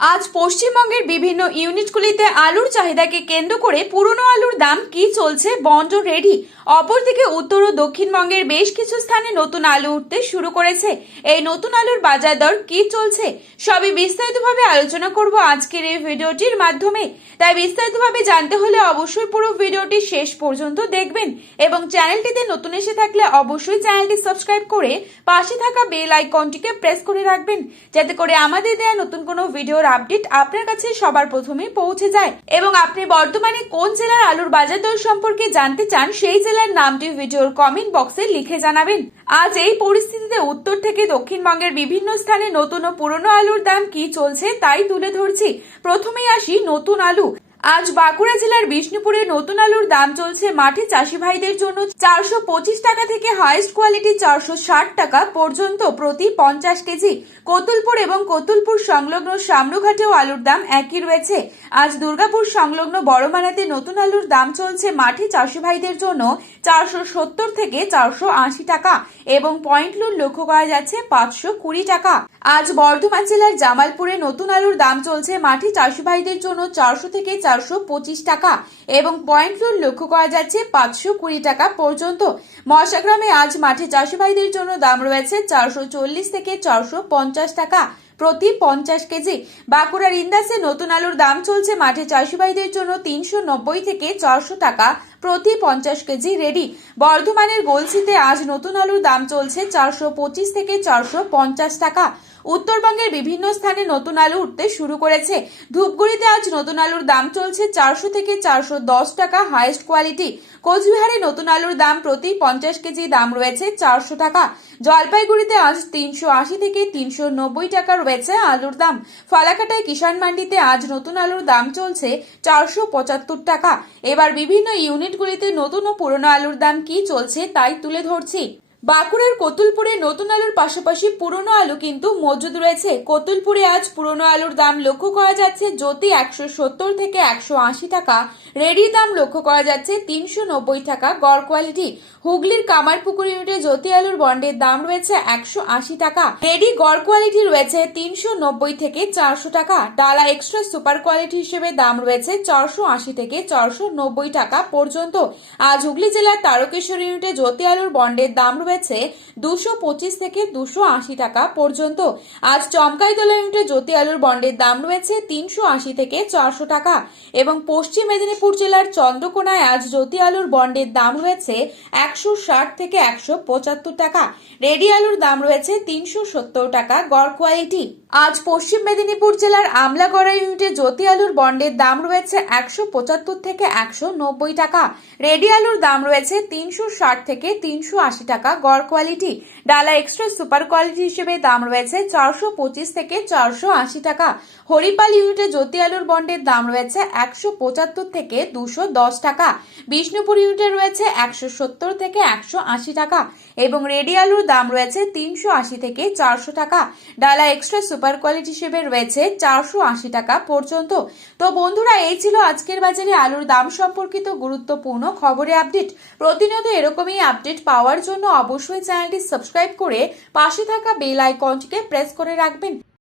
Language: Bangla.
আজ পশ্চিমবঙ্গের বিভিন্ন ইউনিটগুলিতে আলুর চাহিদাকে কেন্দ্র করে পুরনো আলুর দাম কি চলছে বন্টন রেডি। অপরদিকে উত্তর ও দক্ষিণবঙ্গের বেশ কিছু স্থানে নতুন আলু উঠতে শুরু করেছে। এই নতুন আলুর বাজার দর কি চলছে সবই বিস্তারিতভাবে আলোচনা করব আজকের এই ভিডিওটির মাধ্যমে। তাই বিস্তারিতভাবে জানতে হলে অবশ্যই পুরো ভিডিওটি শেষ পর্যন্ত দেখবেন এবং চ্যানেলটিতে নতুন এসে থাকলে অবশ্যই চ্যানেলটি সাবস্ক্রাইব করে পাশে থাকা বেল আইকনটিকে প্রেস করে রাখবেন, যাতে করে আমাদের দেয়া নতুন কোনো ভিডিওর আপডেট আপনার কাছে সবার প্রথমে পৌঁছে যায়। এবং আপনি বর্তমানে কোন জেলার আলুর বাজার দর সম্পর্কে জানতে চান সেই জেলার নামটি ভিডিওর কমেন্ট বক্সে লিখে জানাবেন। আজ এই পরিস্থিতিতে উত্তর থেকে দক্ষিণবঙ্গের বিভিন্ন স্থানে নতুন ও পুরনো আলুর দাম কি চলছে তাই তুলে ধরছি। প্রথমেই আসি নতুন আলু। আজ বাঁকুড়া জেলার বিষ্ণুপুরে নতুন আলুর দাম চলছে মাঠে চাষি ভাইদের জন্য 425 টাকা থেকে হাইয়েস্ট কোয়ালিটি 460 টাকা পর্যন্ত প্রতি 50 কেজি। কতুলপুর এবং কতুলপুর সংলগ্ন শামরুঘাটেও আলুর দাম একই রয়েছে। আজ দুর্গাপুর সংলগ্ন বড়মানাতে নতুন আলুর দাম চলছে মাঠে চাষি ভাইদের জন্য 470 থেকে 480 টাকা এবং পয়েন্ট লুট লক্ষ্য করা যাচ্ছে 520 টাকা। আজ বর্ধমান জেলার জামালপুরে নতুন আলুর দাম চলছে মাঠে চাষি ভাইদের জন্য 400 থেকে 425 টাকা এবং পয়েন্ট লুট লক্ষ্য করা যাচ্ছে 520 টাকা পর্যন্ত। মশাগ্রামে আজ মাঠে চাষি ভাইদের জন্য দাম রয়েছে 440 থেকে 450 টাকা প্রতি 50 কেজি। বাঁকুড়ার ইন্দাসে নতুন আলুর দাম চলছে মাঠে চাষি ভাইদের জন্য 390 থেকে 400 টাকা প্রতি 50 কেজি রেডি। বর্ধমানের গলসিতে আজ নতুন আলুর দাম চলছে 425 থেকে 450 টাকা। উত্তরবঙ্গের বিভিন্ন স্থানে নতুন আলু উঠতে শুরু করেছে। ধূপগুড়িতে আজ নতুন আলুর দাম চলছে 400 থেকে 410 টাকা হাইয়েস্ট কোয়ালিটি। কোচবিহারে নতুন আলুর দাম প্রতি 50 কেজি দাম রয়েছে 400 টাকা। জলপাইগুড়িতে আজ 380 থেকে 390 টাকা রয়েছে আলুর দাম। ফালাকাটায় কিষাণ মান্ডিতে আজ নতুন আলুর দাম চলছে 475 টাকা। এবার বিভিন্ন ইউনিটগুলিতে নতুন ও পুরনো আলুর দাম কি চলছে তাই তুলে ধরছি। বাঁকুড়ার কতুলপুরে নতুন আলুর পাশাপাশি পুরনো আলু কিন্তু মজুদ রয়েছে। কতুলপুরে আজ পুরনো আলুর দাম লক্ষ্য করা যাচ্ছে জ্যোতি 170 থেকে 180 টাকা, রেডি দাম লক্ষ্য করা যাচ্ছে 390 টাকা গড় কোয়ালিটি। হুগলির কামারপুকুর ইউনিটে জ্যোতি আলুর বন্ডের দাম রয়েছে 180 টাকা, রেডি গড় কোয়ালিটি রয়েছে 390 থেকে 400 টাকা। ডালা এক্সট্রা সুপার কোয়ালিটি হিসেবে দাম রয়েছে 480 থেকে 490 টাকা পর্যন্ত। আজ হুগলি জেলার তারকেশ্বর ইউনিটে জ্যোতি আলুর বন্ডের দাম রয়েছে 225 থেকে 280 টাকা পর্যন্ত। আজ চমকাইতলা ইউনিটে জ্যোতি আলুর বন্ডের দাম রয়েছে 380 থেকে 400 টাকা এবং পশ্চিম মেদিনীপুর জেলার চন্দ্রকোনায় আজ জ্যোতি আলুর বন্ডের দাম রয়েছে 160 থেকে 175 টাকা, রেডি আলুর দাম রয়েছে 370 টাকা গড় কোয়ালিটি। আজ পশ্চিম মেদিনীপুর জেলার আমলাগড়া ইউনিটে জ্যোতি আলুর বন্ডের দাম রয়েছে 175 থেকে 190 টাকা, রেডি আলুর দাম রয়েছে 360 থেকে 380 টাকা গড় কোয়ালিটি। ডালা এক্সট্রা সুপার কোয়ালিটি হিসেবে দাম রয়েছে 425 থেকে 480 টাকা। হরিপাল ইউনিটে জ্যোতি আলুর বন্ডের দাম রয়েছে 175 থেকে 210 টাকা। বিষ্ণুপুর ইউনিটে রয়েছে 170 থেকে 180 টাকা এবং রেডি আলুর দাম রয়েছে 380 থেকে 400 টাকা। ডালা এক্সট্রা সুপার কোয়ালিটি হিসেবে রয়েছে 480 টাকা পর্যন্ত। তো বন্ধুরা, এই ছিল আজকের বাজারে আলুর দাম সম্পর্কিত গুরুত্বপূর্ণ খবরে আপডেট। প্রতিনিয়ত এরকমই আপডেট পাওয়ার জন্য অবশ্যই চ্যানেলটি সাবস্ক্রাইব করে পাশে থাকা বেল আইকনটিকে প্রেস করে রাখবেন।